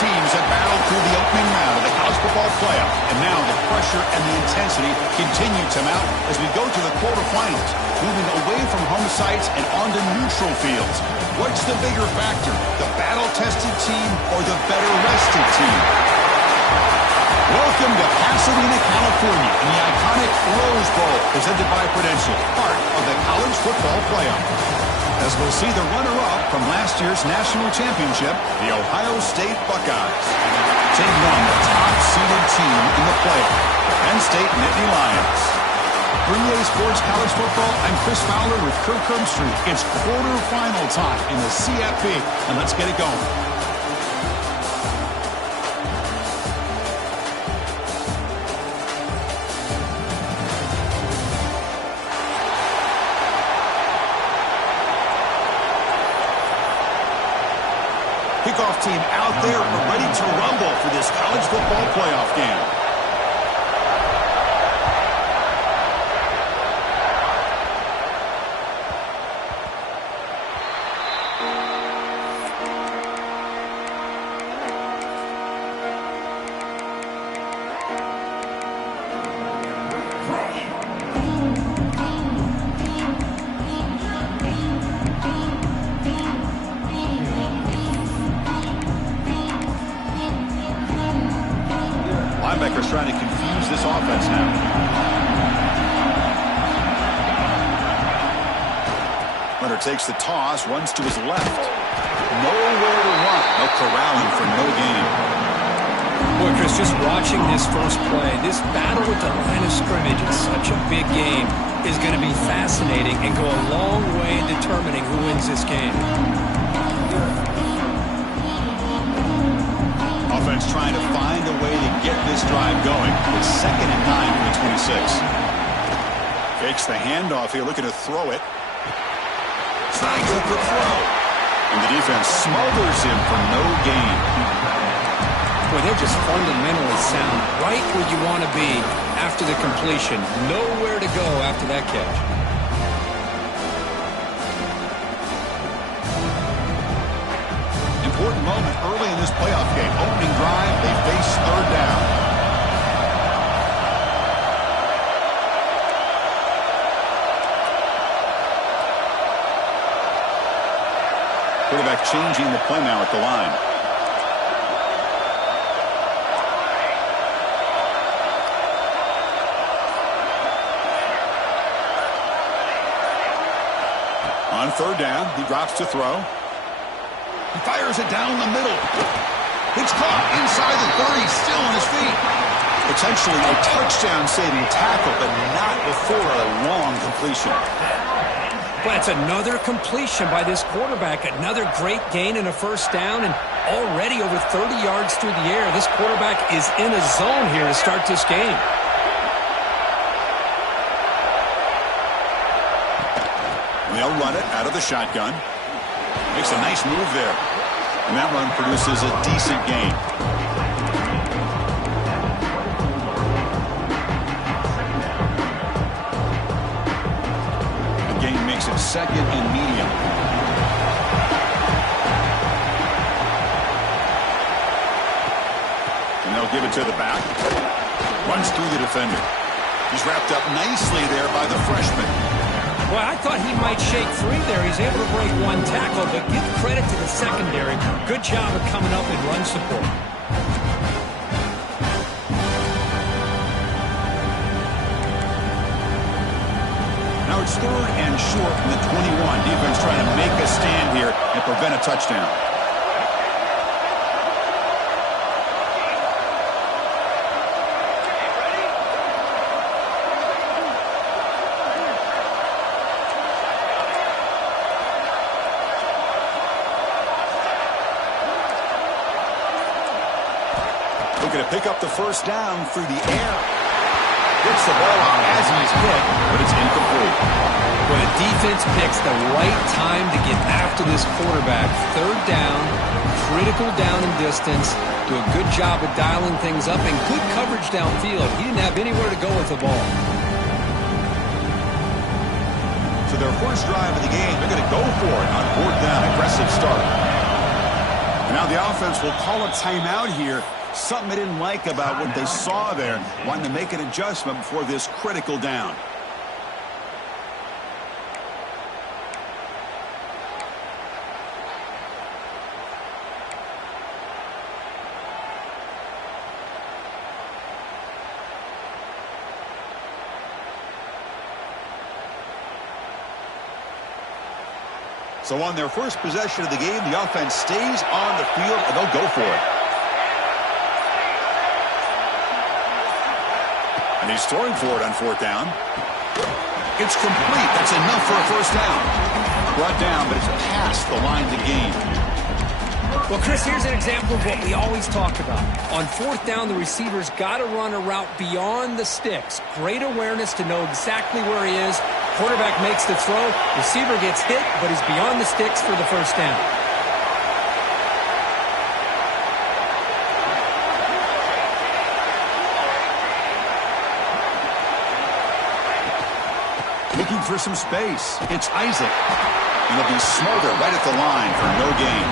teams have battled through the opening round of the college football playoff, and now the pressure and the intensity continue to mount as we go to the quarterfinals, moving away from home sites and onto neutral fields. What's the bigger factor, the battle-tested team or the better-rested team? Welcome to Pasadena, California, in the iconic Rose Bowl, presented by Prudential, part of the college football playoff. As we'll see the runner-up from last year's national championship, the Ohio State Buckeyes, taking on the top-seeded team in the playoff, the Penn State Nittany Lions. For EA Sports College Football, I'm Chris Fowler with Kirk Herbstreit. It's quarterfinal time in the CFP, and let's get it going. Kickoff team out there ready to rumble for this college football playoff game. Linebackers trying to confuse this offense now. Hunter takes the toss, runs to his left. Nowhere to run. No corralling for no gain. Boy, Chris, just watching this first play, this battle with the line of scrimmage in such a big game is going to be fascinating and go a long way in determining who wins this game. Offense trying to find a way to get this drive going. It's 2nd and 9 from the 26. Fakes the handoff here, looking to throw it. Slides up the throw. And the defense smothers him for no gain. Boy, they're just fundamentally sound, right where you want to be after the completion. Nowhere to go after that catch. Important moment early in this playoff game. Opening drive, they face 3rd down. Quarterback changing the play now at the line. On 3rd down, he drops to throw. He fires it down the middle. It's caught inside the 30, still on his feet. Potentially a touchdown-saving tackle, but not before a long completion. Well, it's another completion by this quarterback. Another great gain and a 1st down, and already over 30 yards through the air. This quarterback is in a zone here to start this game. They'll run it out of the shotgun. Makes a nice move there. And that run produces a decent gain. The gain makes it 2nd and medium. And they'll give it to the back. Runs through the defender. He's wrapped up nicely there by the freshman. Well, I thought he might shake free there. He's able to break one tackle, but give credit to the secondary. Good job of coming up in run support. Now it's 3rd and short from the 21. Defense trying to make a stand here and prevent a touchdown. Looking to pick up the 1st down through the air. Gets the ball out as he's hit, but it's incomplete. When a defense picks the right time to get after this quarterback, 3rd down, critical down and distance, do a good job of dialing things up, and good coverage downfield. He didn't have anywhere to go with the ball. So their first drive of the game, they're going to go for it on 4th down. Aggressive start. Now the offense will call a timeout here. Something they didn't like about what they saw there. Wanting to make an adjustment before this critical down. So on their first possession of the game, the offense stays on the field, and they'll go for it. And he's throwing for it on fourth down. It's complete. That's enough for a first down. Brought down, but it's past the line to gain. Well, Chris, here's an example of what we always talk about. On fourth down, the receiver's got to run a route beyond the sticks. Great awareness to know exactly where he is. Quarterback makes the throw. Receiver gets hit, but he's beyond the sticks for the first down. Looking for some space. It's Isaac. And he'll be smothered right at the line for no gain.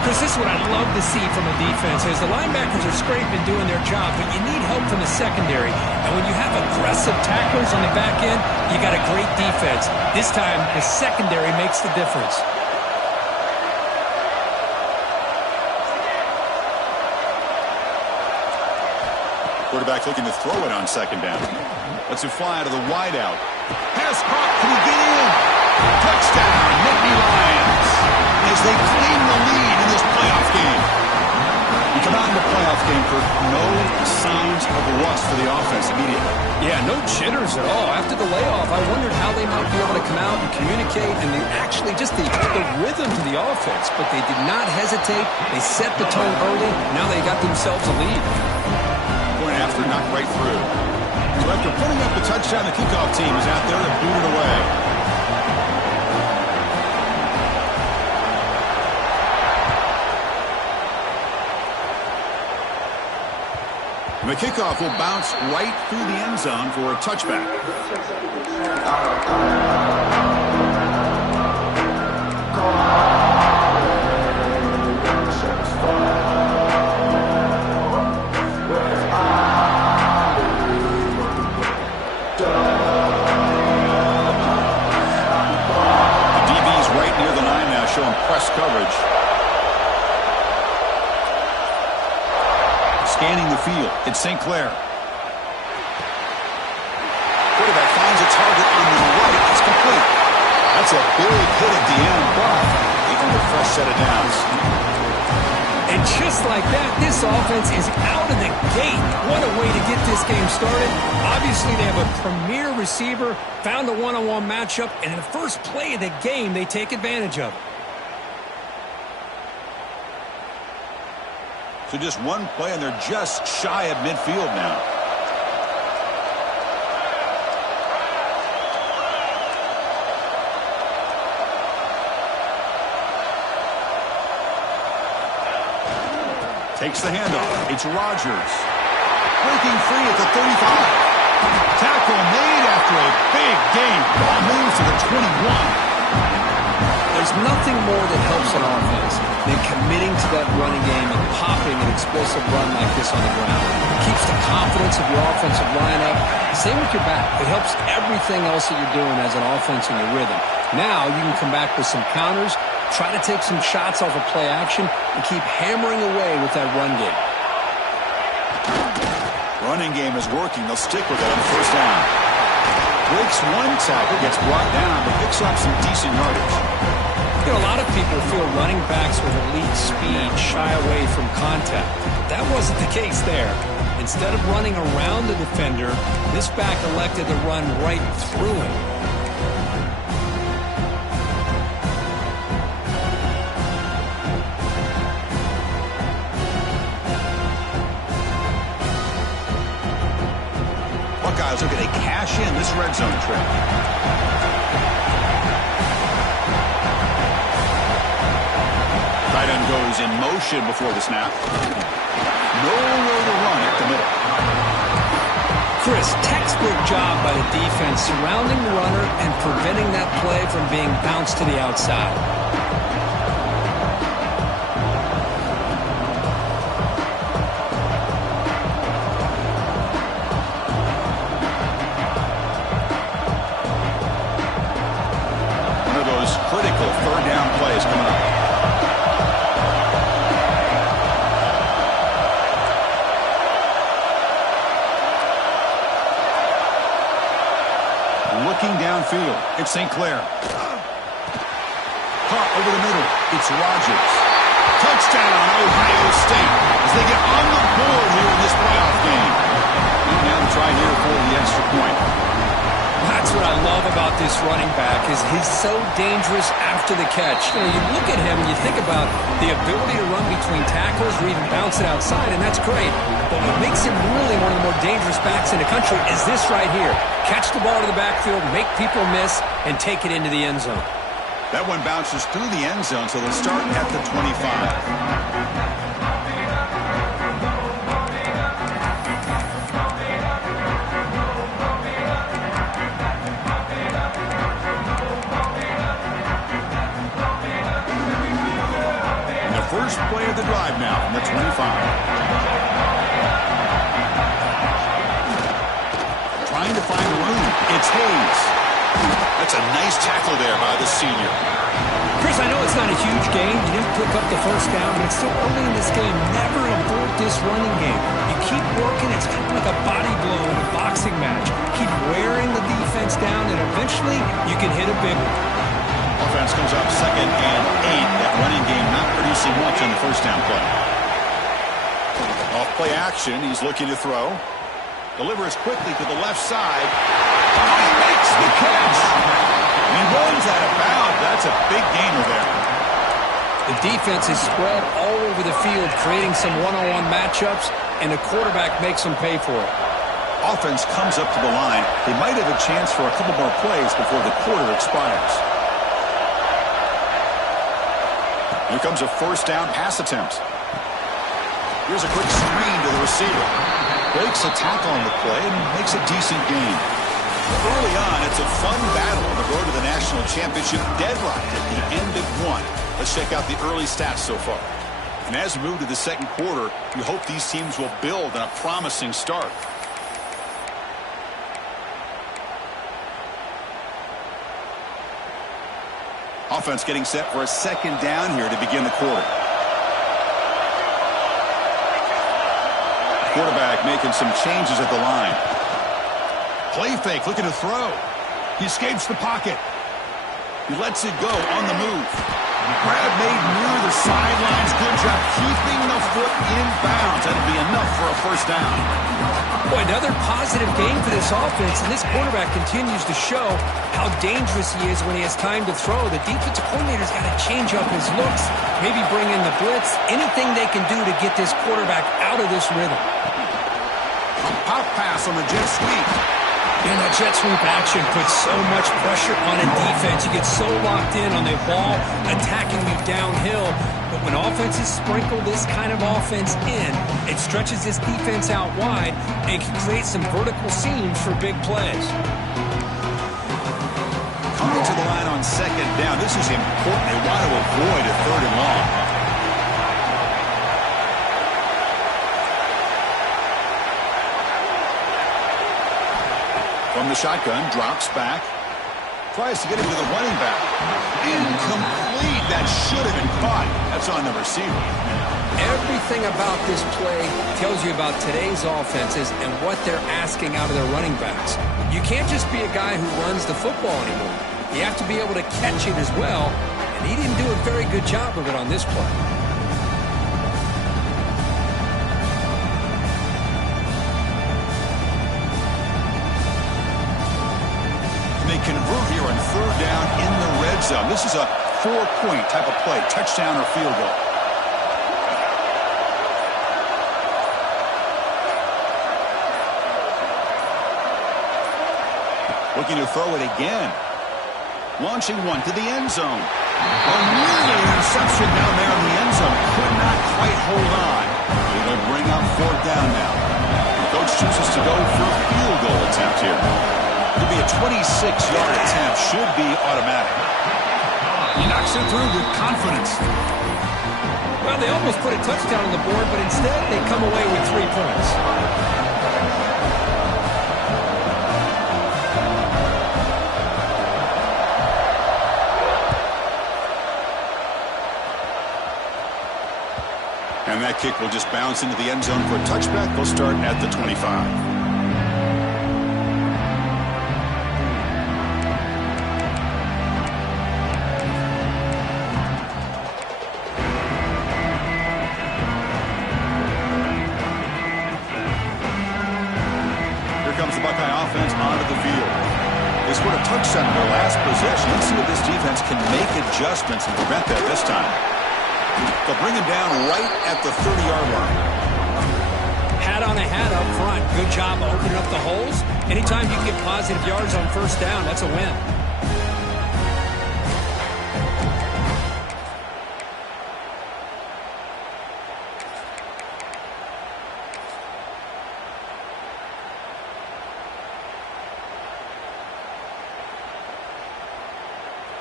Chris, this is what I love to see from a defense is the linebackers are scraping, doing their job, but you need help from the secondary. And when you have aggressive tacklers on the back end, you got a great defense. This time, the secondary makes the difference. Quarterback looking to throw it on second down. Lets it fly to the wideout. Pass caught. Can he get in? Touchdown, Nittany Lions. As they claim the lead in this playoff game. You come out in the playoff game for no signs of rust for the offense immediately. Yeah, no jitters at all. After the layoff, I wondered how they might be able to come out and communicate and actually just the rhythm to the offense. But they did not hesitate. They set the tone early. Now they got themselves a lead. Point after, knocked right through. So after putting up the touchdown, the kickoff team is out there and boot it away. The kickoff will bounce right through the end zone for a touchback. The DB's right near the line now, showing press coverage. Scanning the field. It's St. Clair. Quarterback finds a target on the right. It's complete. That's a big hit at the end, but they can get a fresh set of downs. And just like that, this offense is out of the gate. What a way to get this game started. Obviously, they have a premier receiver, found a one-on-one matchup, and in the first play of the game, they take advantage of it. So just one play, and they're just shy of midfield now. Takes the handoff. It's Rodgers. Breaking free at the 35. Tackle made after a big gain. Ball moves to the 21. There's nothing more that helps an offense than committing to that running game and popping an explosive run like this on the ground. It keeps the confidence of your offensive lineup. Same with your back. It helps everything else that you're doing as an offense in your rhythm. Now you can come back with some counters, try to take some shots off of play action, and keep hammering away with that run game. Running game is working. They'll stick with it on first down. Breaks one tackle, gets brought down, but picks up some decent yardage. You know, a lot of people feel running backs with elite speed shy away from contact. But that wasn't the case there. Instead of running around the defender, this back elected to run right through him. Buckeyes looking to cash in this red zone trip. Tight end goes in motion before the snap. Nowhere to run at the middle. Chris, textbook job by the defense surrounding the runner and preventing that play from being bounced to the outside. Looking downfield, it's St. Clair. Caught over the middle, it's Rodgers. Touchdown, Ohio State, as they get on the board here in this playoff game. And now to try here for the extra point. That's what I love about this running back is he's so dangerous after the catch. You know, you look at him and you think about the ability to run between tackles or even bounce it outside, and that's great. But what makes him really one of the more dangerous backs in the country is this right here. Catch the ball to the backfield, make people miss, and take it into the end zone. That one bounces through the end zone, so they'll start at the 25. First play of the drive now from the 25. Trying to find room. It's Hayes. That's a nice tackle there by the senior. Chris, I know it's not a huge game. You didn't pick up the first down, but it's still early in this game. Never abort this running game. You keep working. It's kind of like a body blow in a boxing match. Keep wearing the defense down, and eventually you can hit a big one. Offense comes up 2nd and 8. That running game not producing much on the first down play. Off play action, he's looking to throw. Delivers quickly to the left side. He makes the catch. He runs out of bounds. That's a big gainer there. The defense is spread all over the field, creating some one-on-one matchups, and the quarterback makes them pay for it. Offense comes up to the line. They might have a chance for a couple more plays before the quarter expires. Here comes a first down pass attempt. Here's a quick screen to the receiver. Breaks a tackle on the play and makes a decent gain. Early on, it's a fun battle on the road to the national championship, deadlocked at the end of one. Let's check out the early stats so far. And as we move to the second quarter, we hope these teams will build on a promising start. Offense getting set for a second down here to begin the quarter. Quarterback making some changes at the line. Play fake, looking to throw. He escapes the pocket. He lets it go on the move. Grab made near the sidelines. Good job keeping the foot in bounds. That'll be enough for a first down. Boy, another positive game for this offense, and this quarterback continues to show how dangerous he is when he has time to throw. The defensive coordinator's got to change up his looks, maybe bring in the blitz, anything they can do to get this quarterback out of this rhythm. A pop pass on the jet sweep. And that jet sweep action puts so much pressure on a defense. You get so locked in on the ball attacking you downhill. But when offenses sprinkle this kind of offense in, it stretches this defense out wide and can create some vertical seams for big plays. Coming to the line on second down. This is important. They want to avoid a third and long. From the shotgun, drops back. Tries to get it to the running back. Incomplete. That should have been caught. That's on the receiver. Everything about this play tells you about today's offenses and what they're asking out of their running backs. You can't just be a guy who runs the football anymore. You have to be able to catch it as well, and he didn't do a very good job of it on this play. They convert here on third down in the red zone. This is a 4-point type of play, touchdown or field goal. Looking to throw it again. Launching one to the end zone. A nearly interception down there in the end zone. Could not quite hold on. It'll bring up fourth down now. The coach chooses to go for a field goal attempt here. It'll be a 26-yard attempt. Should be automatic. He knocks it through with confidence. Well, they almost put a touchdown on the board, but instead they come away with 3 points. And that kick will just bounce into the end zone for a touchback. They'll start at the 25. comes the Buckeye offense onto the field. They scored a touchdown in their last possession. Let's see if this defense can make adjustments and prevent that this time. They'll bring him down right at the 30-yard line. Hat on a hat up front. Good job opening up the holes. Anytime you can get positive yards on first down, that's a win.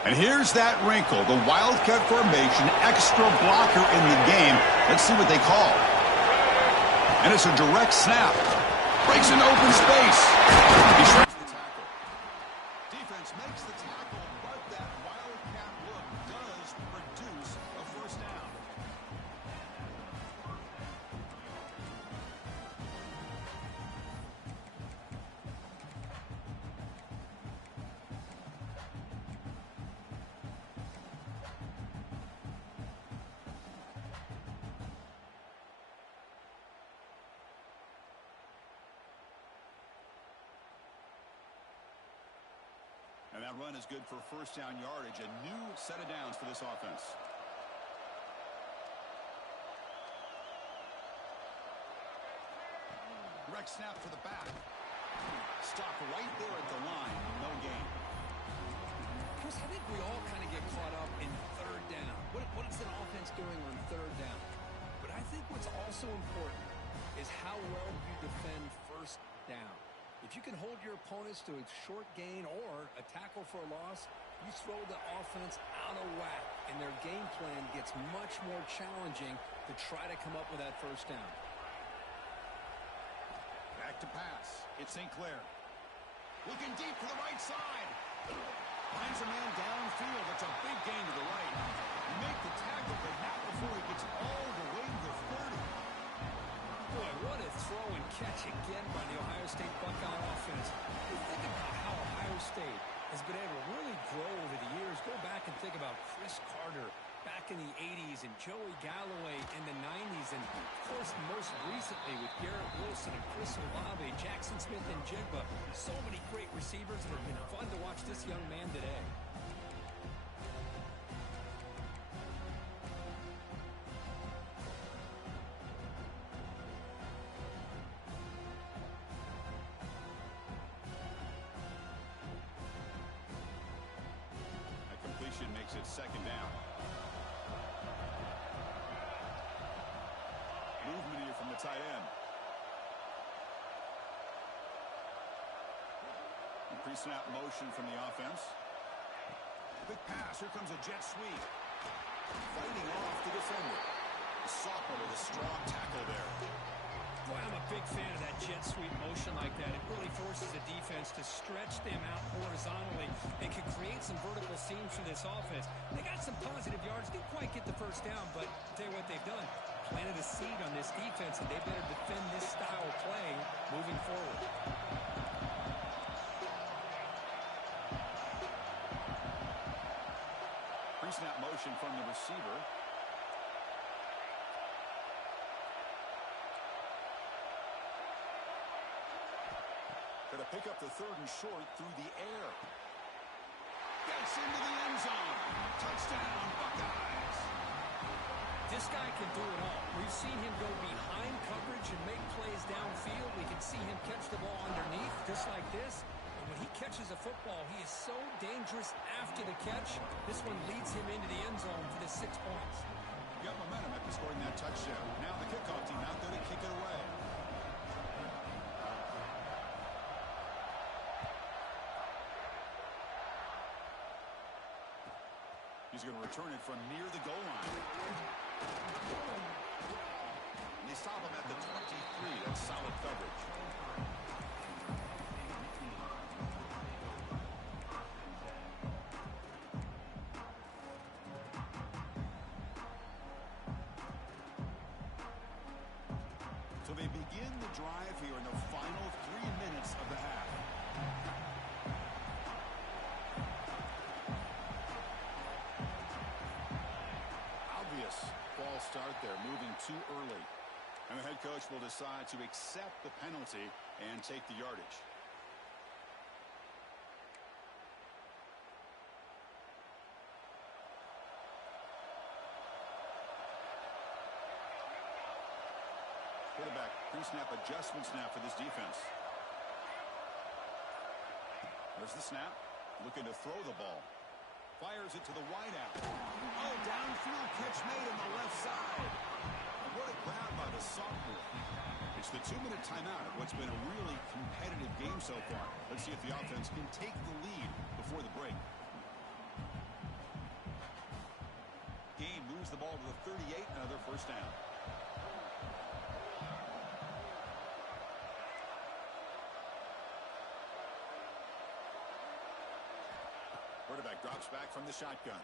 And here's that wrinkle, the Wildcat formation, extra blocker in the game. Let's see what they call. And it's a direct snap. Breaks an open space. He shrinks the tackle. Defense makes the tackle, but that Wildcat look does produce a first down. And that run is good for first down yardage. A new set of downs for this offense. Direct snap to the back. Stop right there at the line. No gain. Chris, I think we all kind of get caught up in third down. What is an offense doing on third down? But I think what's also important is how well you defend first down. If you can hold your opponents to a short gain or a tackle for a loss, you throw the offense out of whack, and their game plan gets much more challenging to try to come up with that first down. Back to pass. It's St. Clair. Looking deep to the right side. Finds a man downfield. That's a big gain to the right. Make the tackle, but not before he gets all the way to the 30. Boy, what a throw and catch again by the Ohio State Buckeye offense. You think about how Ohio State has been able to really grow over the years. Go back and think about Chris Carter back in the 80s and Joey Galloway in the 90s. And, of course, most recently with Garrett Wilson and Chris Olave, Jackson Smith and Jigba. So many great receivers, and it's been fun to watch this young man today. Makes it second down. Movement here from the tight end. Pre-snap motion from the offense. Quick pass. Here comes a jet sweep. Fighting off the defender. Sophomore with a strong tackle there. Boy, I'm a big fan of that jet sweep motion like that. It really forces the defense to stretch them out horizontally and can create some vertical seams for this offense. They got some positive yards. Didn't quite get the first down, but I'll tell you what they've done. Planted a seed on this defense, and they better defend this style of play moving forward. Pre-snap motion from the receiver. Going to pick up the third and short through the air. Gets into the end zone. Touchdown, Buckeyes. This guy can do it all. We've seen him go behind coverage and make plays downfield. We can see him catch the ball underneath, just like this. And when he catches a football, he is so dangerous after the catch. This one leads him into the end zone for the 6 points. Got momentum after scoring that touchdown. Now the kickoff team out there to kick it away. He's going to return it from near the goal line. And they stop him at the 23. That's solid coverage. So they begin the drive here in the final 3 minutes of the half. False start there, moving too early. And the head coach will decide to accept the penalty and take the yardage. pre-snap adjustments now for this defense. There's the snap. Looking to throw the ball. Fires it to the wideout. Oh, downfield catch made on the left side. What a grab by the sophomore. It's the 2-minute timeout of what's been a really competitive game so far. Let's see if the offense can take the lead before the break. Gain moves the ball to the 38, another first down. Quarterback drops back from the shotgun.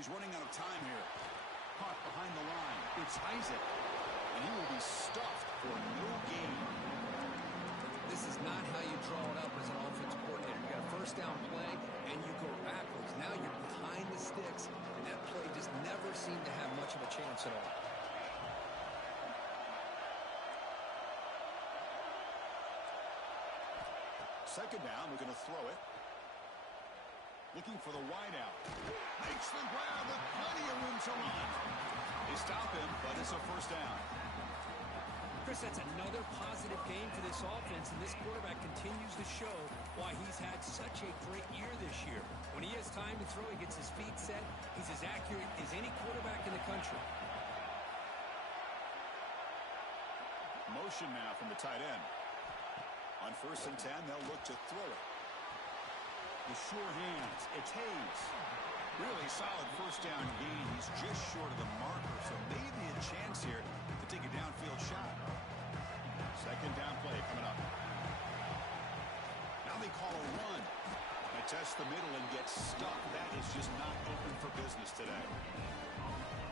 He's running out of time here. Caught behind the line. It's Isaac. And he will be stuffed for no gain. This is not how you draw it up as an offensive coordinator. You got a first down play, and you go backwards. Now you're behind the sticks, and that play just never seemed to have much of a chance at all. Second down, we're going to throw it. Looking for the wideout. Makes the grab with plenty of room to run. They stop him, but it's a first down. Chris, that's another positive game for this offense, and this quarterback continues to show why he's had such a great year this year. When he has time to throw, he gets his feet set. He's as accurate as any quarterback in the country. Motion now from the tight end. On 1st and 10, they'll look to throw it. The sure hands. It's Hayes. Really solid first down gain. He's just short of the marker, so maybe a chance here to take a downfield shot. Second down play coming up. Now they call a run. They test the middle and get stuck. That is just not open for business today.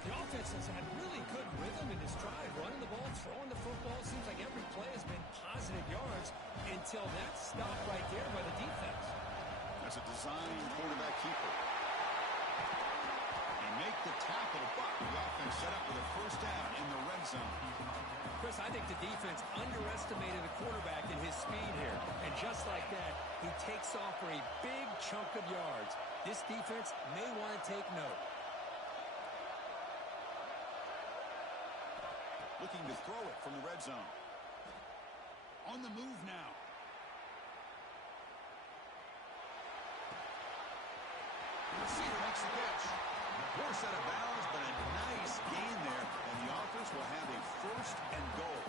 The offense has had really good rhythm in this drive. Running the ball, throwing the football. Seems like every play has been positive yards until that stop right there by the defense. That's a designed quarterback keeper. They make the tackle, but the offense set up with a first down in the red zone. Chris, I think the defense underestimated the quarterback in his speed here. And just like that, he takes off for a big chunk of yards. This defense may want to take note. Looking to throw it from the red zone. On the move now. The receiver makes the catch. Forced out of bounds, but a nice gain there. And the offense will have a first and goal.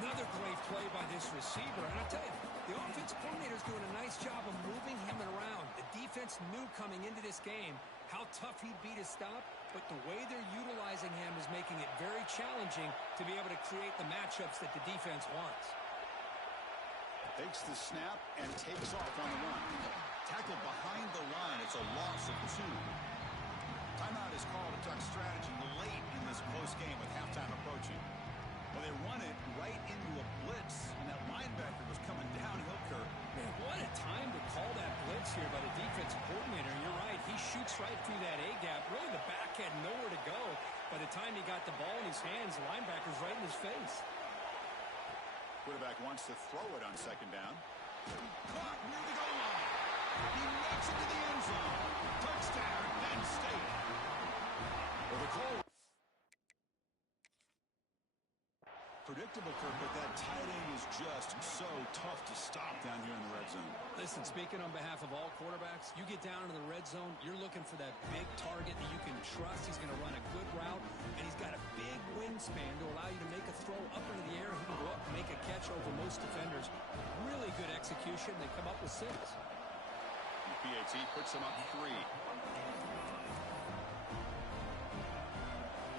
Another great play by this receiver. And I tell you, the offensive coordinator is doing a nice job of moving him around. The defense knew coming into this game how tough he'd be to stop, but the way they're utilizing him is making it very challenging to be able to create the matchups that the defense wants. Takes the snap and takes off on the run. Tackled behind the line. It's a loss of 2. Timeout is called to duck strategy late in this close game with halftime approaching. Well, they run it right into a blitz, and that linebacker was coming downhill, Kirk. Man, what a time to call that blitz here by the defensive coordinator. You're right. He shoots right through that A-gap. Really, the back had nowhere to go. By the time he got the ball in his hands, the linebacker's right in his face. Quarterback wants to throw it on second down. Caught near the goal line. He makes it to the end zone. Touchdown, Penn State. Well, the call. Predictable, Kirk, but that tight end is just so tough to stop down here in the red zone. Listen, speaking on behalf of all quarterbacks, you get down into the red zone, you're looking for that big target that you can trust. He's going to run a good route, and he's got a big wingspan to allow you to make a throw up into the air. He can go up and make a catch over most defenders. Really good execution. They come up with 6. PAT puts him up 3.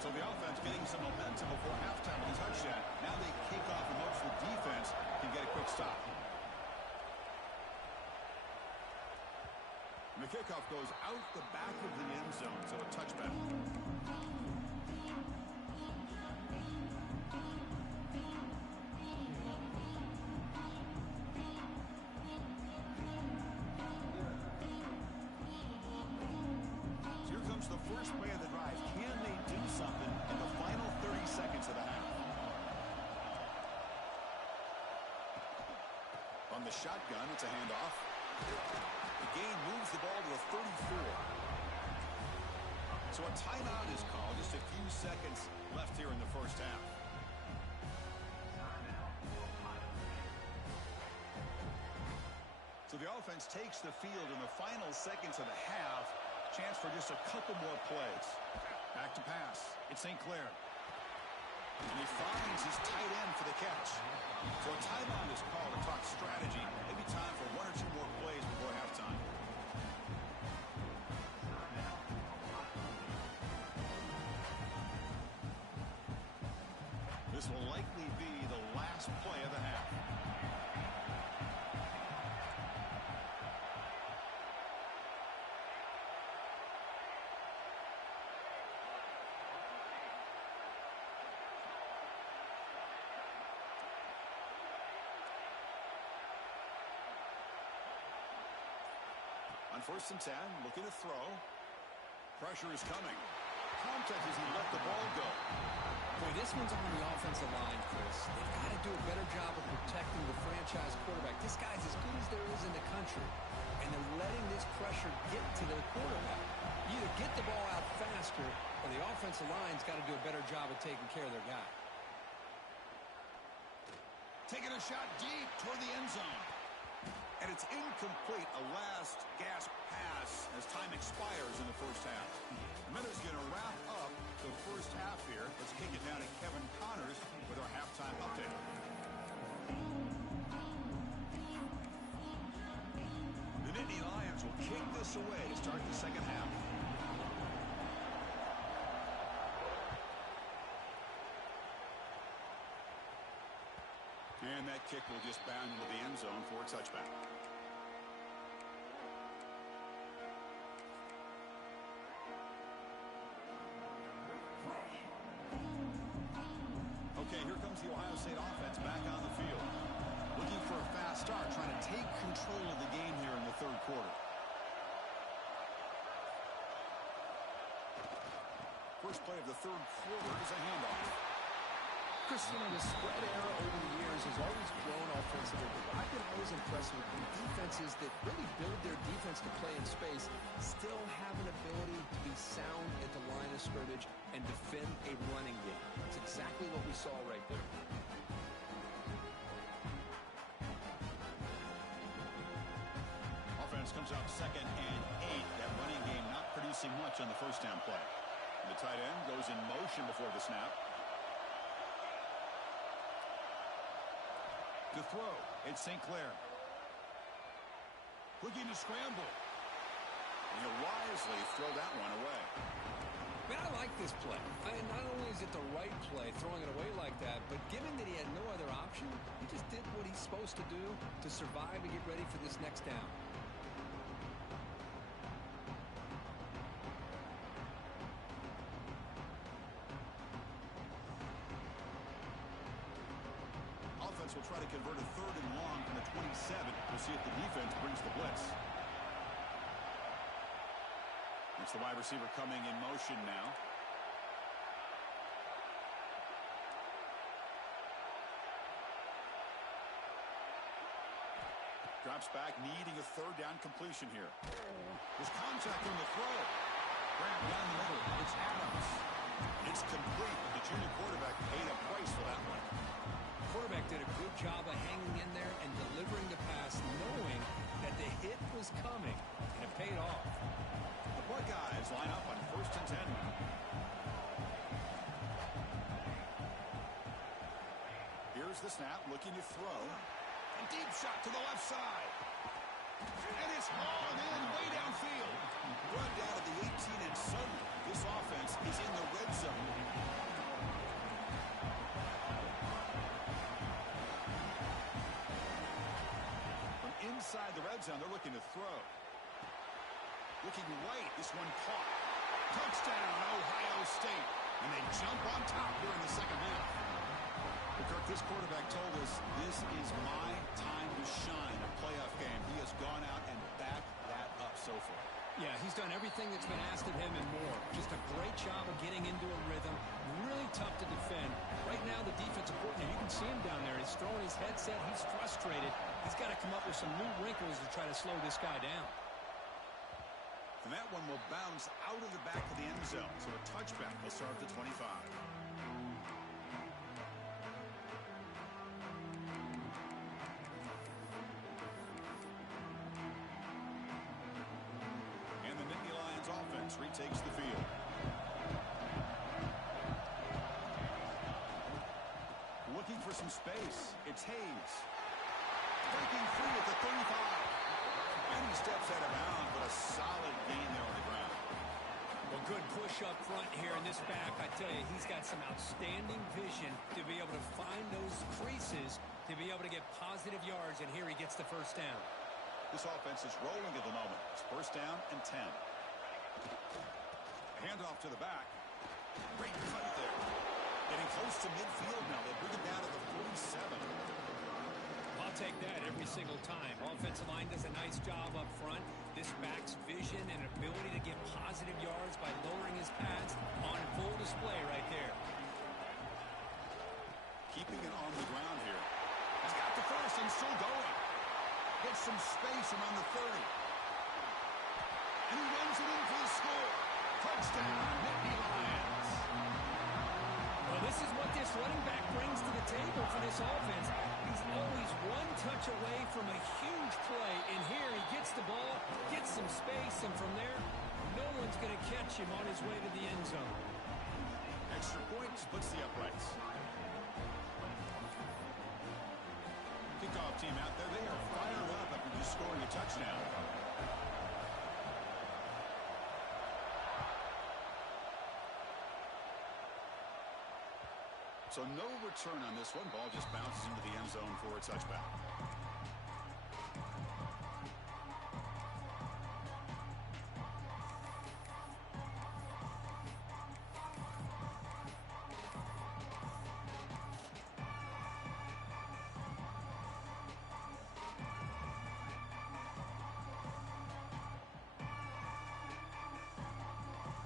So the offense getting some momentum before halftime with a touchdown. Now they kick off and hopes the defense can get a quick stop. And the kickoff goes out the back of the end zone, so a touchback. The first play of the drive. Can they do something in the final 30 seconds of the half? On the shotgun, it's a handoff. The gain moves the ball to the 34. So a timeout is called. Just a few seconds left here in the first half. So the offense takes the field in the final seconds of the half. Chance for just a couple more plays. Back to pass. It's St. Clair. And he finds his tight end for the catch. So a timeout is called to talk strategy. Maybe time for one or two more plays before halftime. This will likely be the last play of the half. On 1st and 10, looking to throw. Pressure is coming. Contact as he let the ball go. Boy, this one's on the offensive line, Chris. They've got to do a better job of protecting the franchise quarterback. This guy's as good as there is in the country, and they're letting this pressure get to their quarterback. You either get the ball out faster, or the offensive line's got to do a better job of taking care of their guy. Taking a shot deep toward the end zone. And it's incomplete, a last gasp pass as time expires in the first half. The Minutes going to wrap up the first half here. Let's kick it down to Kevin Connors with our halftime update. The Nittany Lions will kick this away to start the second half. And that kick will just bound into the end zone for a touchback. Okay, here comes the Ohio State offense back on the field. Looking for a fast start, trying to take control of the game here in the third quarter. First play of the third quarter is a handoff. Chris, you know, the spread era over the years has always grown offensively, but I've been always impressed with the defenses that really build their defense to play in space, still have an ability to be sound at the line of scrimmage and defend a running game. That's exactly what we saw right there. Offense comes out 2nd and 8. That running game not producing much on the first down play. And the tight end goes in motion before the snap. To throw, it's St. Clair. Looking to scramble. And he'll wisely throw that one away. Man, I like this play. Not only is it the right play, throwing it away like that, but given that he had no other option, he just did what he's supposed to do to survive and get ready for this next down. Will try to convert a 3rd and long from the 27. We'll see if the defense brings the blitz. It's the wide receiver coming in motion now. Drops back, needing a 3rd down completion here. There's contact on the throw. Grab down the middle. It's Adams. It's complete. The junior quarterback paid a price for that one. Quarterback did a good job of hanging in there and delivering the pass, knowing that the hit was coming, and it paid off. The Buckeyes line up on 1st and 10 now. Here's the snap, looking to throw. A deep shot to the left side. And it's hauled in way downfield. Run down at the 18, and suddenly this offense is in the red zone. Inside the red zone, they're looking to throw. Looking right, this one caught. Touchdown, Ohio State. And they jump on top here in the second half. But Kirk, this quarterback told us, this is my time to shine, a playoff game. He has gone out and backed that up so far. Yeah, he's done everything that's been asked of him and more. Just a great job of getting into a rhythm. Really tough to defend. Right now, the defensive coordinator, you can see him down there. He's throwing his headset. He's frustrated. He's got to come up with some new wrinkles to try to slow this guy down. And that one will bounce out of the back of the end zone. So a touchback will start at the 25. offense retakes the field. Looking for some space. It's Hayes. Breaking free at the 35. And he steps out of bounds, but a solid gain there on the ground. Well, good push up front here in this back. I tell you, he's got some outstanding vision to be able to find those creases, to be able to get positive yards, and here he gets the first down. This offense is rolling at the moment. It's first down and 10. A handoff to the back. Great cut there. Getting close to midfield now. They bring it down to the 47. I'll take that every single time. Offensive line does a nice job up front. This back's vision and ability to get positive yards by lowering his pads on full display right there. Keeping it on the ground here. He's got the first and still going. Gets some space around the 30. And he runs it in for the score. Touchdown, Nittany Lions. Well, this is what this running back brings to the table for this offense. He's always one touch away from a huge play, and here he gets the ball, gets some space, and from there, no one's going to catch him on his way to the end zone. Extra point splits the uprights. Kickoff team out there, they are fired up after just scoring a touchdown. So no return on this one. Ball just bounces into the end zone for a touchback.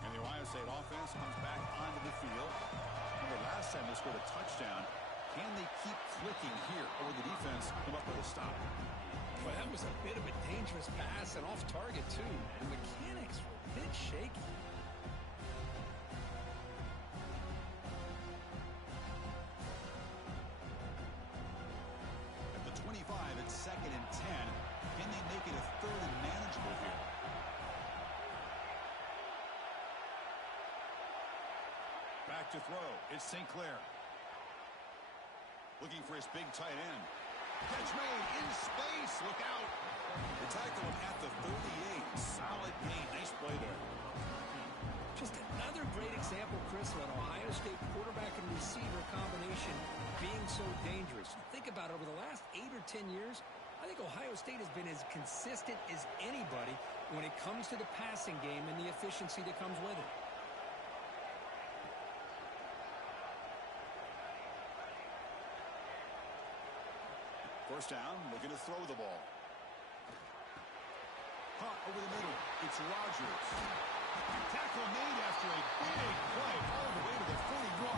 And the Ohio State offense comes back onto the field. Last time they scored a touchdown. Can they keep clicking here, or will the defense come up with a stop? Well, that was a bit of a dangerous pass and off target, too. The mechanics were a bit shaky. At the 25, it's 2nd and 10. Can they make it a 3rd and manageable here? Back to throw. It's St. Clair. Looking for his big tight end. Catch made in space. Look out. They tackle him at the 38. Solid gain. Nice play there. Just another great example, Chris, of an Ohio State quarterback and receiver combination being so dangerous. Think about it, over the last 8 or 10 years, I think Ohio State has been as consistent as anybody when it comes to the passing game and the efficiency that comes with it. First down, looking to throw the ball. Caught over the middle. It's Rodgers. Tackle made after a big play all the way to the 41.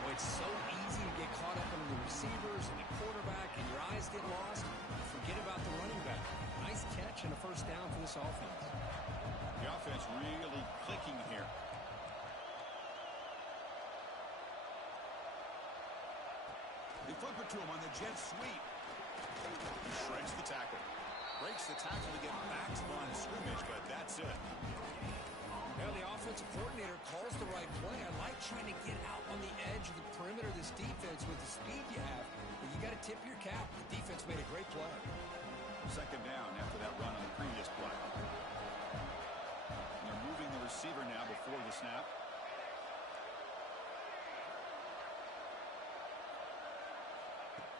Well, it's so easy to get caught up in the receivers and the quarterback, and your eyes get lost. Forget about the running back. Nice catch and a first down for this offense. The offense really clicking here. They flip it to him on the jet sweep. He shreds the tackle. Breaks the tackle to get back to the line of scrimmage, but that's it. Well, the offensive coordinator calls the right play. I like trying to get out on the edge of the perimeter of this defense with the speed you have. But you got to tip your cap. The defense made a great play. Second down after that run on the previous play. And they're moving the receiver now before the snap.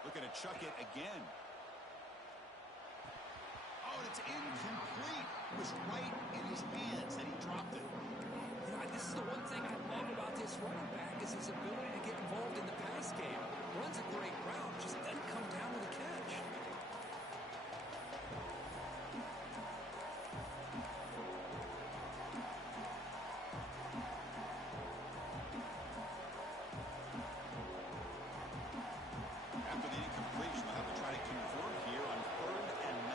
Looking to chuck it again. Oh, and it's incomplete. It was right in his hands, and he dropped it. You know, this is the one thing I love about this running back is his ability to get involved in the pass game. Runs a great route, just doesn't come down with a catch. After the incompletion, they'll have to try to convert here on 3rd and 9.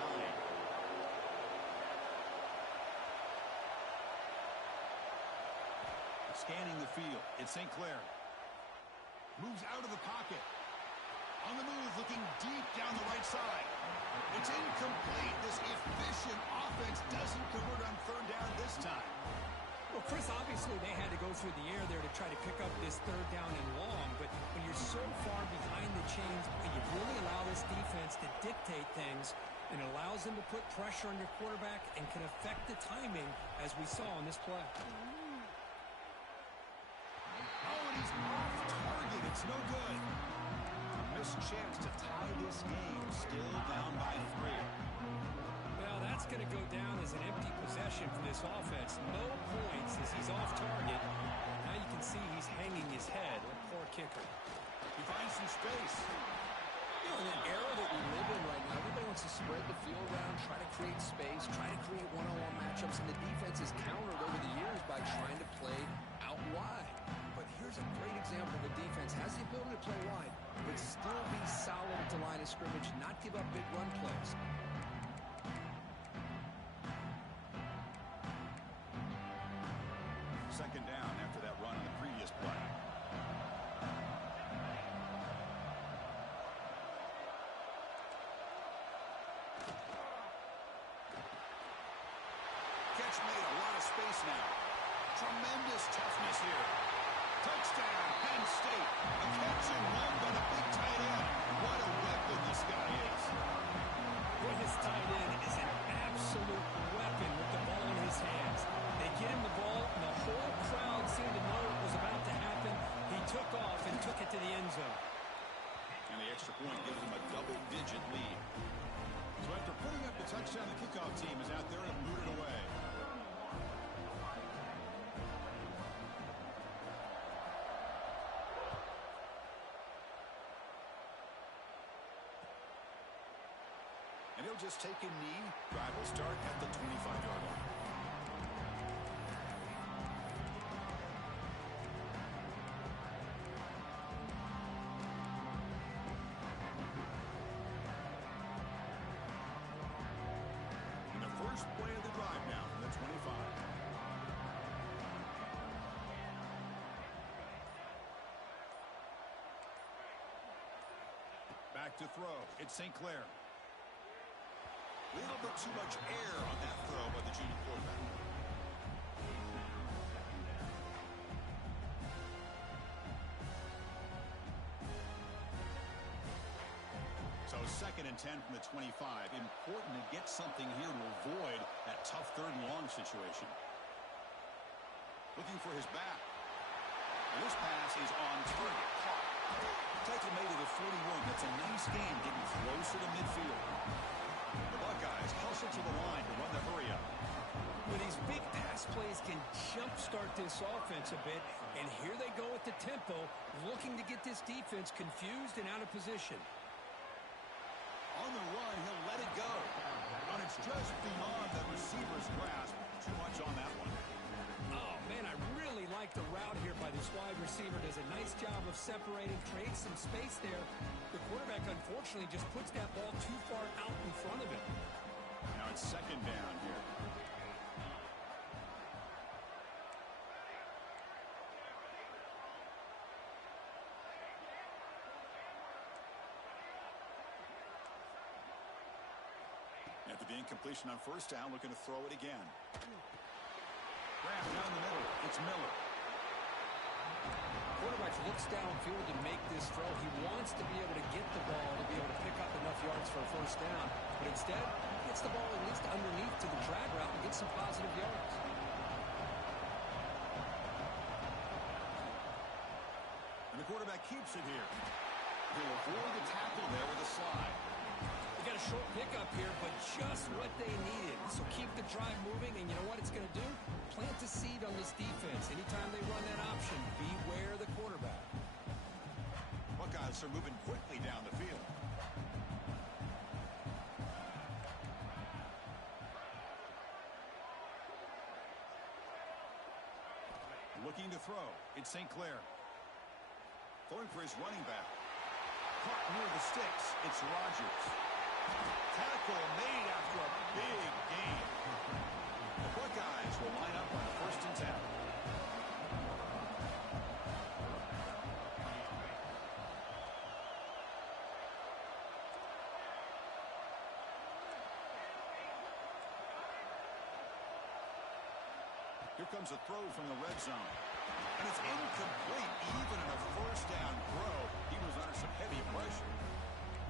Scanning the field, it's St. Clair. Moves out of the pocket. On the move, looking deep down the right side. It's incomplete. This efficient offense doesn't convert on third down this time. Well, Chris, obviously they had to go through the air there to try to pick up this third down and long, but when you're so far behind the chains and you really allow this defense to dictate things, and it allows them to put pressure on your quarterback and can affect the timing, as we saw on this play. Oh, and he's off target. It's no good. A missed chance to tie this game. Still down by 3. Well, that's going to go down as an empty possession for this offense. No points as he's off target. Now you can see he's hanging his head. A poor kicker. He finds some space. You know, in an era that we live in right now, everybody wants to spread the field around, try to create space, try to create one-on-one matchups, and the defense has countered over the years by trying to play out wide. But here's a great example. The defense has the ability to play wide, but still be solid at the line of scrimmage, not give up big run plays. Second down after that run on the previous play. Catch made, a lot of space now. Tremendous toughness here. Touchdown, Penn State. A catch and run by the big tight end. What a weapon this guy is. Boy, this tight end is an absolute weapon with the ball in his hands. They get him the ball, and the whole crowd seemed to know what was about to happen. He took off and took it to the end zone. And the extra point gives them a double-digit lead. So after putting up the touchdown, the kickoff team is out there and booted away. And he'll just take a knee. Drive will start at the 25-yard line. And the first play of the drive now from the 25. Back to throw. It's St. Clair. A little bit too much air on that throw by the junior quarterback. So 2nd and 10 from the 25. Important to get something here to avoid that tough third and long situation. Looking for his back. And this pass is on target. Caught. Tackle made at the 41. That's a nice gain, getting closer to midfield. The Buckeyes hustle to the line to run the hurry-up. Well, these big pass plays can jumpstart this offense a bit, and here they go at the tempo, looking to get this defense confused and out of position. On the run, he'll let it go. And it's just beyond the receiver's grasp. Too much on that one. Oh, man, I really like the route here by this wide receiver. Does a nice job of separating, creates some space there. The quarterback, unfortunately, just puts that ball too far out in front of him. Now it's 2nd down here. After the incompletion on 1st down, looking to throw it again. Grab down the middle. It's Miller. Quarterback looks downfield to make this throw. He wants to be able to get the ball to be able to pick up enough yards for a 1st down. But instead, he gets the ball at least underneath to the drag route and gets some positive yards. And the quarterback keeps it here. He'll avoid the tackle there with a slide. They got a short pickup here, but just what they needed. So keep the drive moving, and you know what it's going to do? Plant a seed on this defense. Anytime they run that option, beware the quarterback. Buckeyes are moving quickly down the field. Looking to throw. It's St. Clair. Throwing for his running back. Caught near the sticks. It's Rogers. Tackle made after a big gain. The Buckeyes will line up on 1st and 10. Here comes a throw from the red zone. And it's incomplete. Even in a first down throw, he was under some heavy pressure.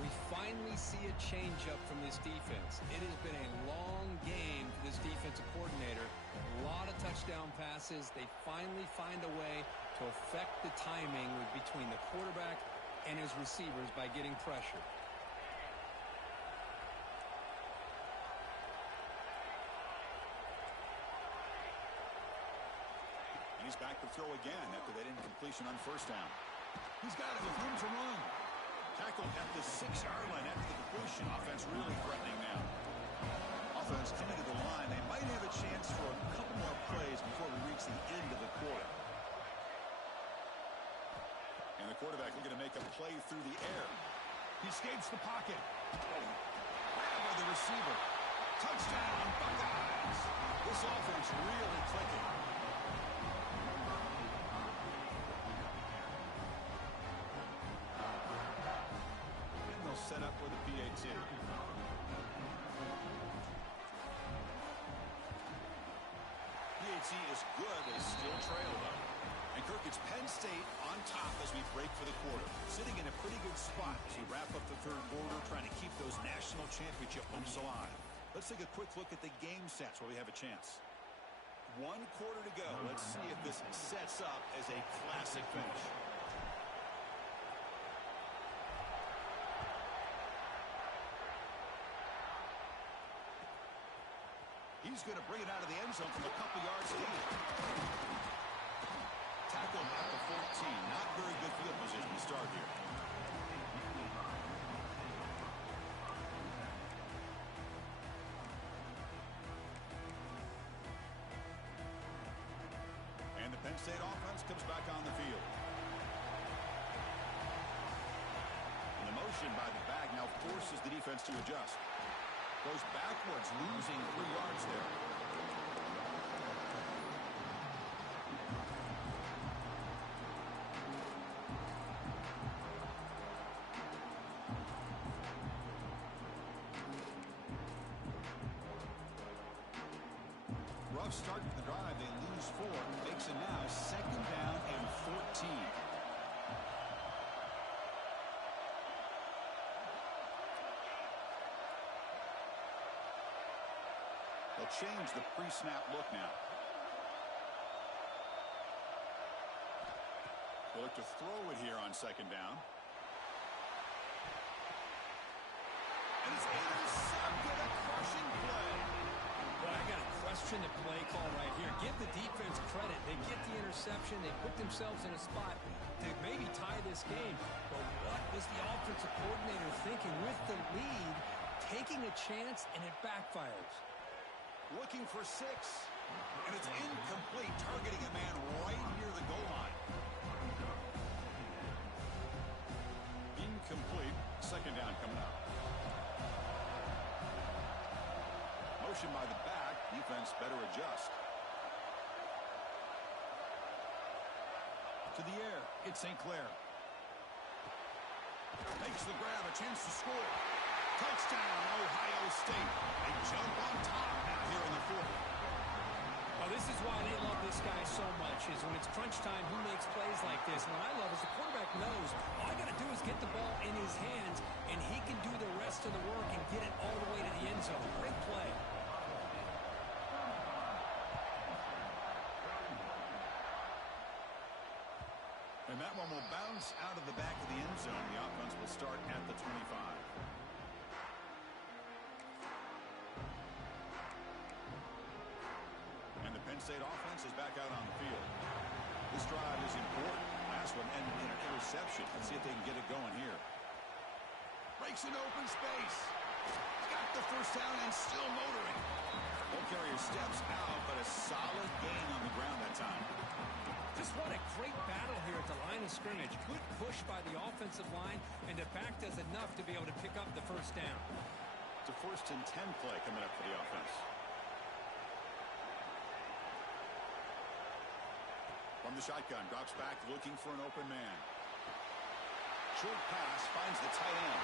We finally see a changeup from this defense. It has been a long game for this defensive coordinator. A lot of touchdown passes. They finally find a way to affect the timing between the quarterback and his receivers by getting pressure. He's back to throw again after that incompletion on first down. He's got it with room to run. Tackled at the 6-yard line after the completion. Offense really threatening now. Offense coming to the line. They might have a chance for a couple more plays before we reach the end of the quarter. And the quarterback looking to make a play through the air. He escapes the pocket. Grabbed by the receiver. Touchdown, Buckeyes. This offense really clicking. Set up with a PAT. PAT is good, they still trail though. And Kirk, it's Penn State on top as we break for the quarter. Sitting in a pretty good spot as we wrap up the third quarter, trying to keep those national championship hopes alive. Let's take a quick look at the game sets where we have a chance. 1 quarter to go. Let's see if this sets up as a classic finish. He's going to bring it out of the end zone from a couple yards deep. Tackled at the 14. Not very good field position to start here. And the Penn State offense comes back on the field. And the motion by the back now forces the defense to adjust. Goes backwards, losing 3 yards there. Rough start to the drive. They lose 4. Makes it now 2nd down and 14. They'll change the pre-snap look now. They'll look to throw it here on 2nd down. And it's intercepted, a crushing play. Well, I got to question the play call right here. Give the defense credit. They get the interception. They put themselves in a spot to maybe tie this game. But what was the offensive coordinator thinking with the lead, taking a chance, and it backfires? Looking for 6. And it's incomplete, targeting a man right near the goal line. Incomplete. 2nd down coming up. Motion by the back. Defense better adjust. To the air. It's St. Clair. Makes the grab. A chance to score. Touchdown, Ohio State. They jump on top now here in the 4th. Well, this is why they love this guy so much, is when it's crunch time, he makes plays like this. And what I love is the quarterback knows all I got to do is get the ball in his hands, and he can do the rest of the work and get it all the way to the end zone. Great play. And that one will bounce out of the back of the end zone. The offense will start at the 25. And the Penn State offense is back out on the field. This drive is important. Last one ended in an interception. Let's see if they can get it going here. Breaks an open space. Got the first down and still motoring. Ball carrier steps out, but a solid gain on the ground that time. Just what a great battle here at the line of scrimmage. Good push by the offensive line, and the back does enough to be able to pick up the first down. It's a 1st and 10 play coming up for the offense. From the shotgun, drops back looking for an open man. Short pass, finds the tight end.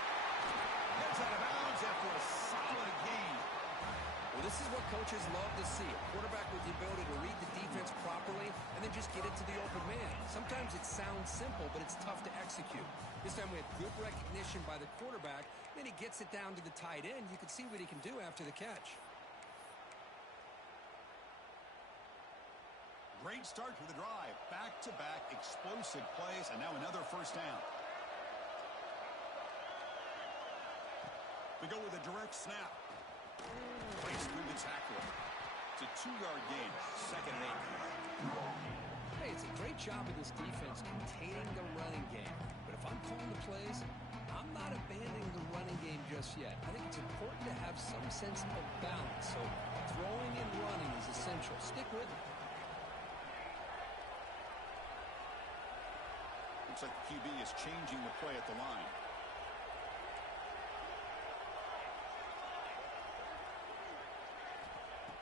Gets out of bounds after a solid gain. Well, this is what coaches love to see a quarterback with the ability to read the defense properly and then just get it to the open man. Sometimes it sounds simple, but it's tough to execute. This time we had good recognition by the quarterback. Then he gets it down to the tight end. You can see what he can do after the catch. Great start to the drive. Back-to-back explosive plays, and now another first down. We go with a direct snap. Placed through the tackle. It's a 2-yard gain. Second and 8. Hey, it's a great job of this defense containing the running game. But if I'm calling the plays, I'm not abandoning the running game just yet. I think it's important to have some sense of balance. So throwing and running is essential. Stick with it. Looks like the QB is changing the play at the line.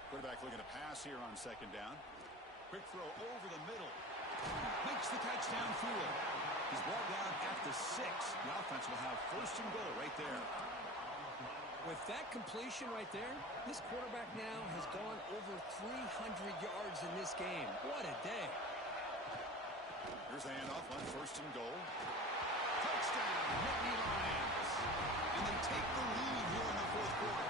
Quarterback looking to pass here on second down. Quick throw over the middle. Makes the catch downfield. He's brought down at the 6. The offense will have first and goal right there. With that completion right there, this quarterback now has gone over 300 yards in this game. What a day. Here's the handoff on first and goal. Touchdown, Nittany Lions. And they take the lead here in the fourth quarter.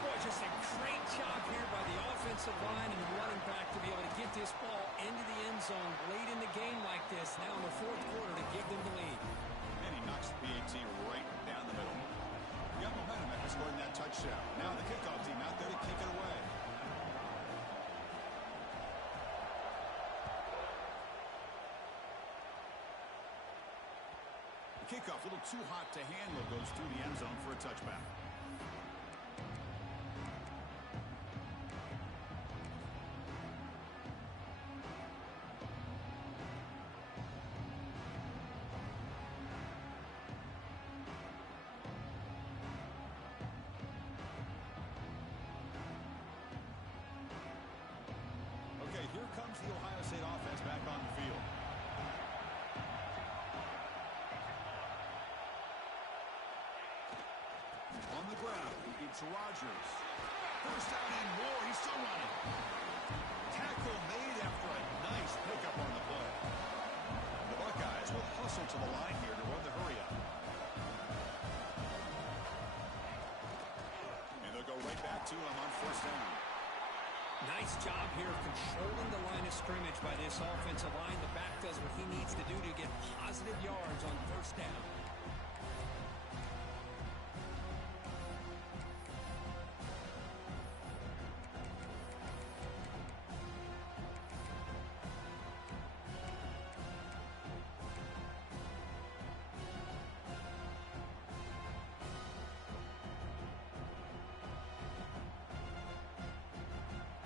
Boy, just a great job here by the offensive line and the running back to be able to get this ball into the end zone late in the game like this, now in the fourth quarter to give them the lead. And he knocks the PAT right down the middle. You got momentum after scoring that touchdown. Now the kickoff team out there to kick it away. The kickoff, a little too hot to handle, goes through the end zone for a touchback. Here comes the Ohio State offense back on the field. On the ground, it's Rodgers. First down and more. He's still running. Tackle made after a nice pickup on the play. The Buckeyes will hustle to the line here to run the hurry-up. And they'll go right back to him on first down. Nice job here of controlling the line of scrimmage by this offensive line. The back does what he needs to do to get positive yards on first down.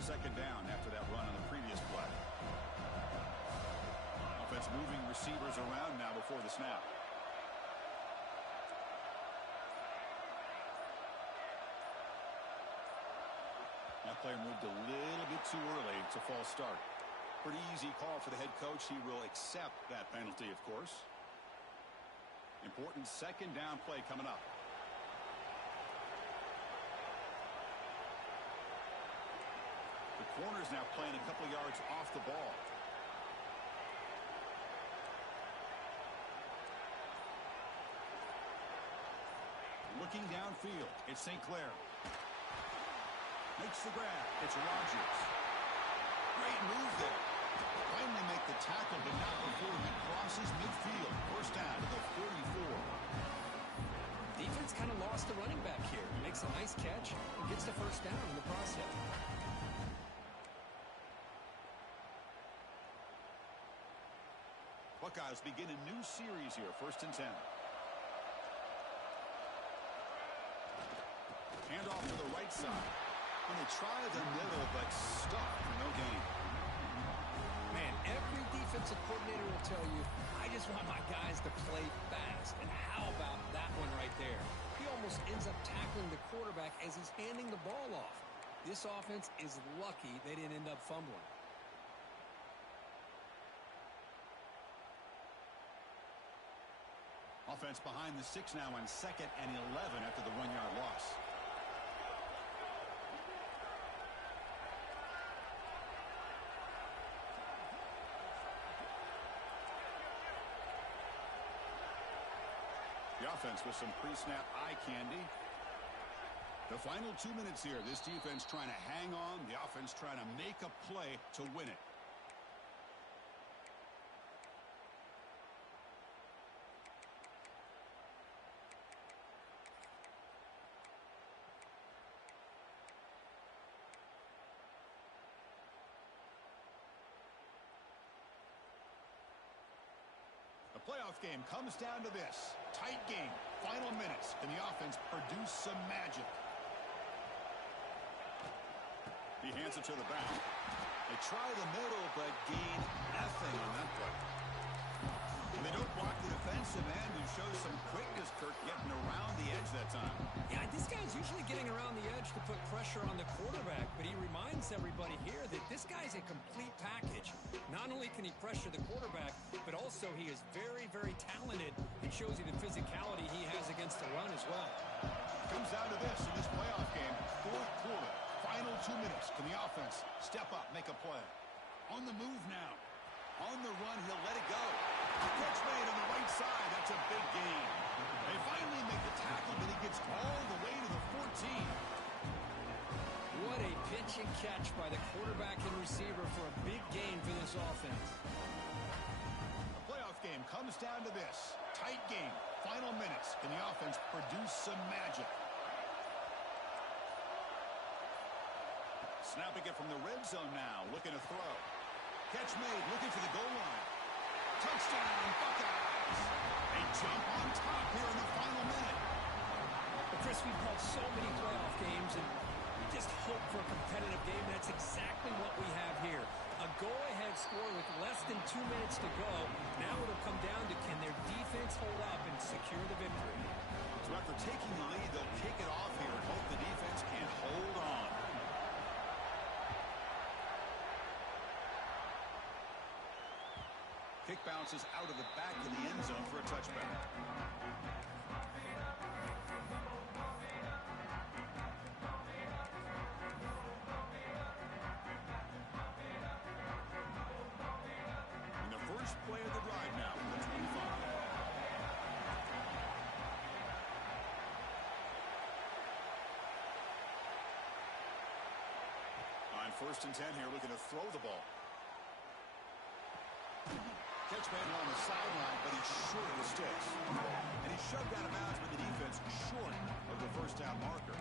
Second down after that run on the previous play. Offense moving receivers around now before the snap. That player moved a little bit too early. It's a false start. Pretty easy call for the head coach. He will accept that penalty, of course. Important second down play coming up. The corner's now playing a couple of yards off the ball. Looking downfield, it's St. Clair. Makes the grab. It's Rodgers. Great move there. Finally make the tackle, but not before he crosses midfield. First down to the 44. Defense kind of lost the running back here. Makes a nice catch and gets the first down in the process. Buckeyes begin a new series here, 1st and 10. Hand off to the right side. And they try the middle, but stuck for no gain. Man, every defensive coordinator will tell you, I just want my guys to play fast. And how about that one right there? He almost ends up tackling the quarterback as he's handing the ball off. This offense is lucky they didn't end up fumbling. Offense behind the 6 now on 2nd and 11 after the 1-yard loss. offense with some pre-snap eye candy. The final 2 minutes here. This defense trying to hang on. The offense trying to make a play to win it. The playoff game comes down to this. Tight game. Final minutes. Can the offense produce some magic? He hands it to the back. They try the middle, but gain nothing on that play. And they don't block the defensive end, who shows some quickness, Kirk, getting around the edge that time. Yeah, this guy's usually getting around the edge to put pressure on the quarterback, but he reminds everybody here that this guy's a complete package. Not only can he pressure the quarterback, but also he is very, very talented and shows you the physicality he has against the run as well. Comes down to this in this playoff game. Fourth quarter. Final 2 minutes. Can the offense step up, make a play? On the move now. On the run, he'll let it go. Catch made on the right side. That's a big gain. They finally make the tackle, but he gets all the way to the 14. What a pitch and catch by the quarterback and receiver for a big gain for this offense. The playoff game comes down to this. Tight game. Final minutes. Can the offense produce some magic? Snapping it from the red zone now. Looking to throw. Catch made. Looking for the goal line. Touchdown, Buckeyes. They jump on top here in the final minute. Well, Chris, we've called so many playoff games, and we just hope for a competitive game. That's exactly what we have here. A go-ahead score with less than 2 minutes to go. Now it'll come down to, can their defense hold up and secure the victory? So after taking the lead, they'll kick it off here and hope the defense can hold on. Kick bounces out of the back of the end zone for a touchback. And the first play of the drive now from the 25. On 1st and 10 here, looking to throw the ball. Catch man on the sideline, but he's short of the sticks. And he's shoved out of bounds with the defense short of the first down marker.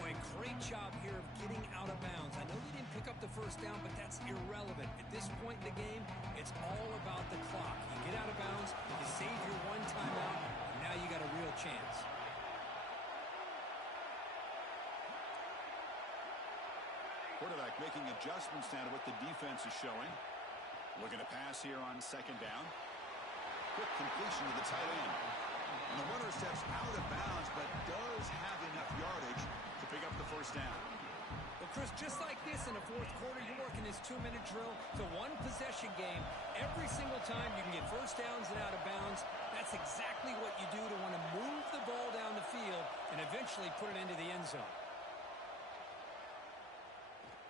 Boy, great job here of getting out of bounds. I know they didn't pick up the first down, but that's irrelevant. At this point in the game, it's all about the clock. You get out of bounds, you save your one timeout, and now you got a real chance. Quarterback making adjustments now to what the defense is showing. Looking to pass here on 2nd down. Quick completion to the tight end. And the runner steps out of bounds, but does have enough yardage to pick up the first down. Well, Chris, just like this in the fourth quarter, you're working this 2-minute drill. It's a one-possession game. Every single time you can get first downs and out of bounds. That's exactly what you do to want to move the ball down the field and eventually put it into the end zone.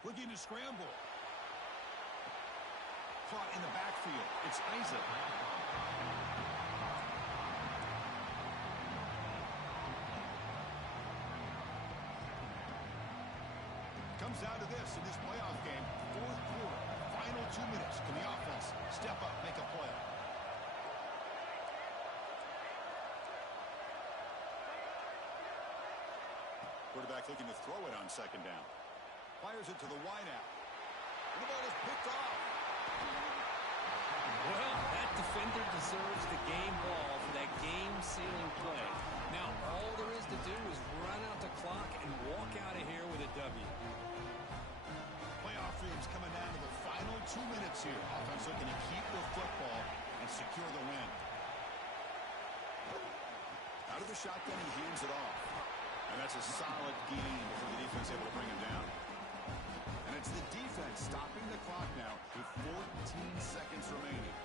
Looking to scramble. Caught in the backfield. It's Isaac. Comes down to this in this playoff game. Fourth quarter. Final 2 minutes. Can the offense step up, make a play? Quarterback looking to throw it on 2nd down. Fires it to the wideout. And the ball is picked off. Well, that defender deserves the game ball for that game-sealing play. Now, all there is to do is run out the clock and walk out of here with a W. Playoff dreams coming down to the final 2 minutes here. Offense looking to keep the football and secure the win. Out of the shotgun, he hands it off. And that's a solid gain before the defense able to bring him down. And it's the defense stopping the clock now with 14 seconds remaining.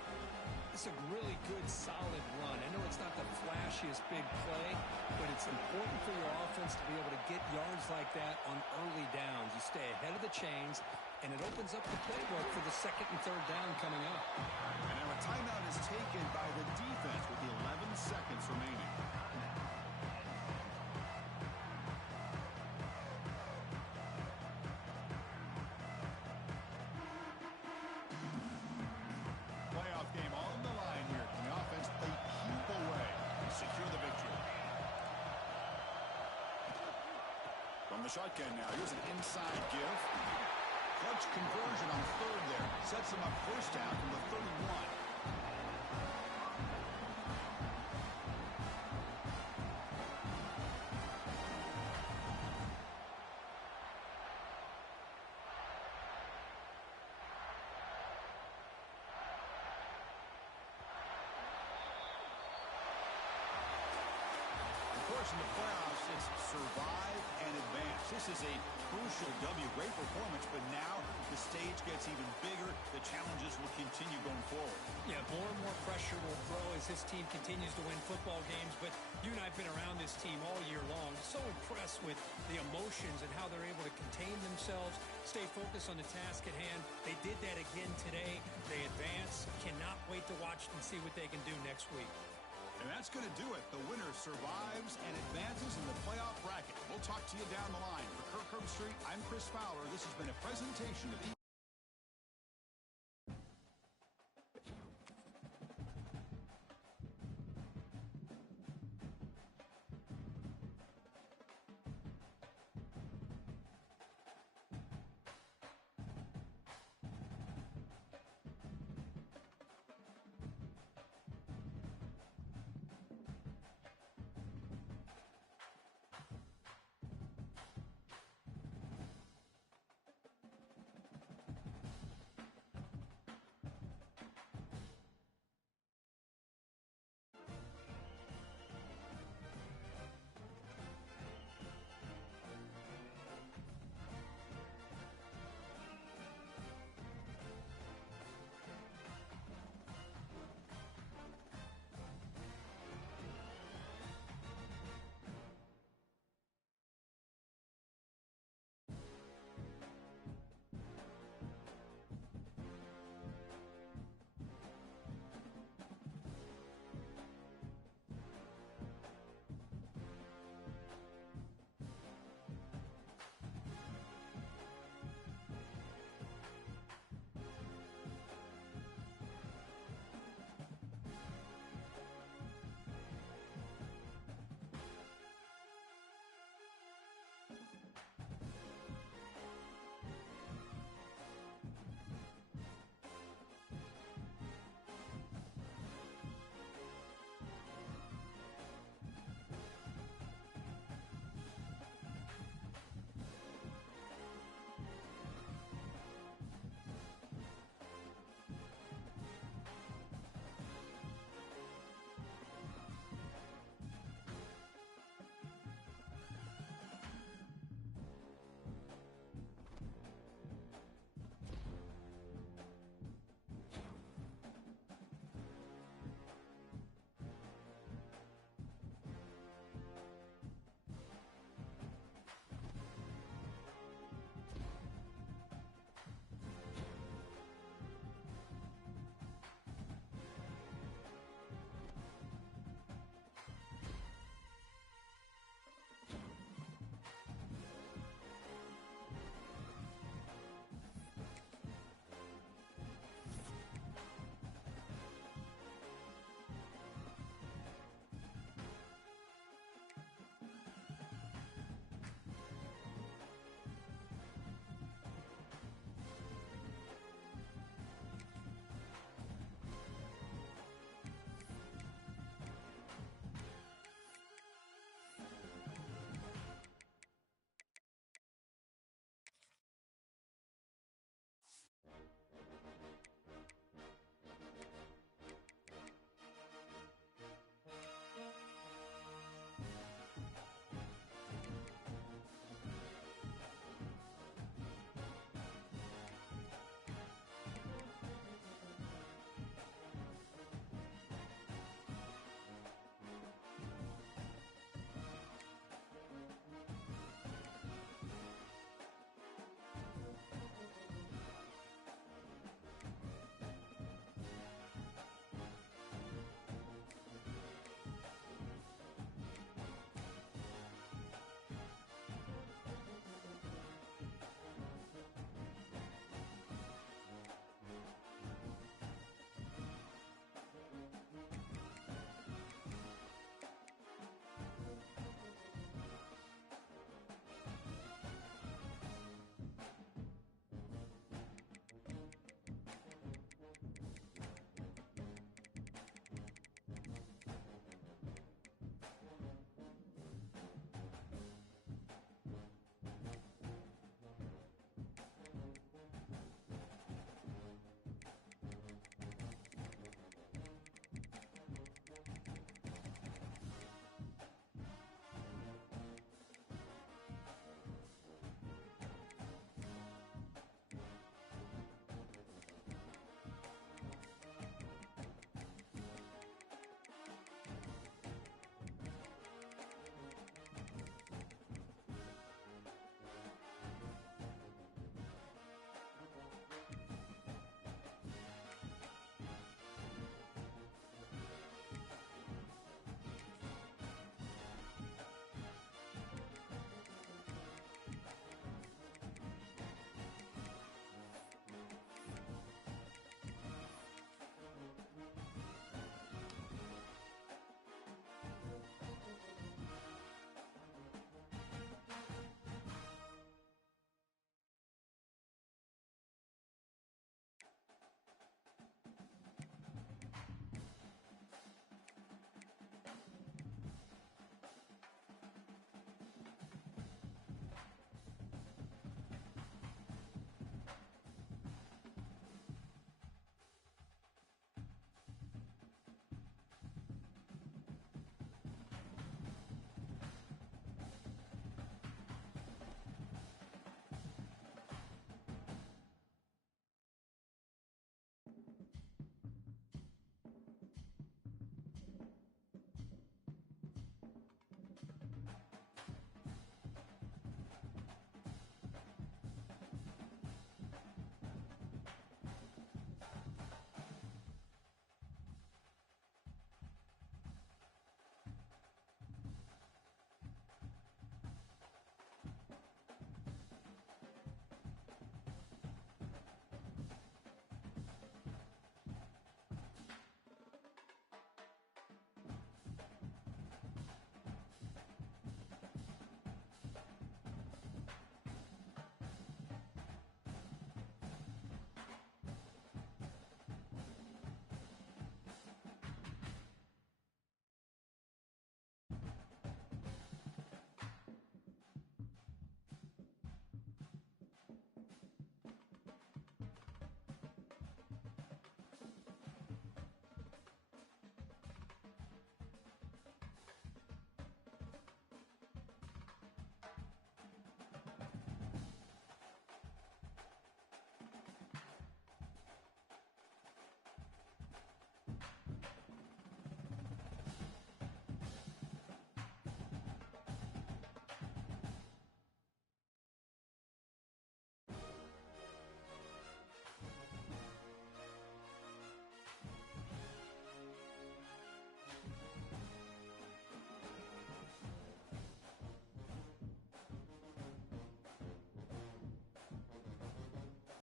It's a really good, solid run. I know it's not the flashiest big play, but it's important for your offense to be able to get yards like that on early downs. You stay ahead of the chains, and it opens up the playbook for the 2nd and 3rd down coming up. And now a timeout is taken by the defense with the 11 seconds remaining. From the shotgun now, here's an inside give. Clutch conversion on third there. Sets him up first down from the 31. In the playoffs, it's survive and advance. This is a crucial W. Great performance, but now the stage gets even bigger. The challenges will continue going forward. Yeah, more and more pressure will grow as this team continues to win football games. But you and I have been around this team all year long. So impressed with the emotions and how they're able to contain themselves, stay focused on the task at hand. They did that again today. They advance. Cannot wait to watch and see what they can do next week. And that's going to do it. The winner survives and advances in the playoff bracket. We'll talk to you down the line. For Kirk Herbstreit, I'm Chris Fowler. This has been a presentation of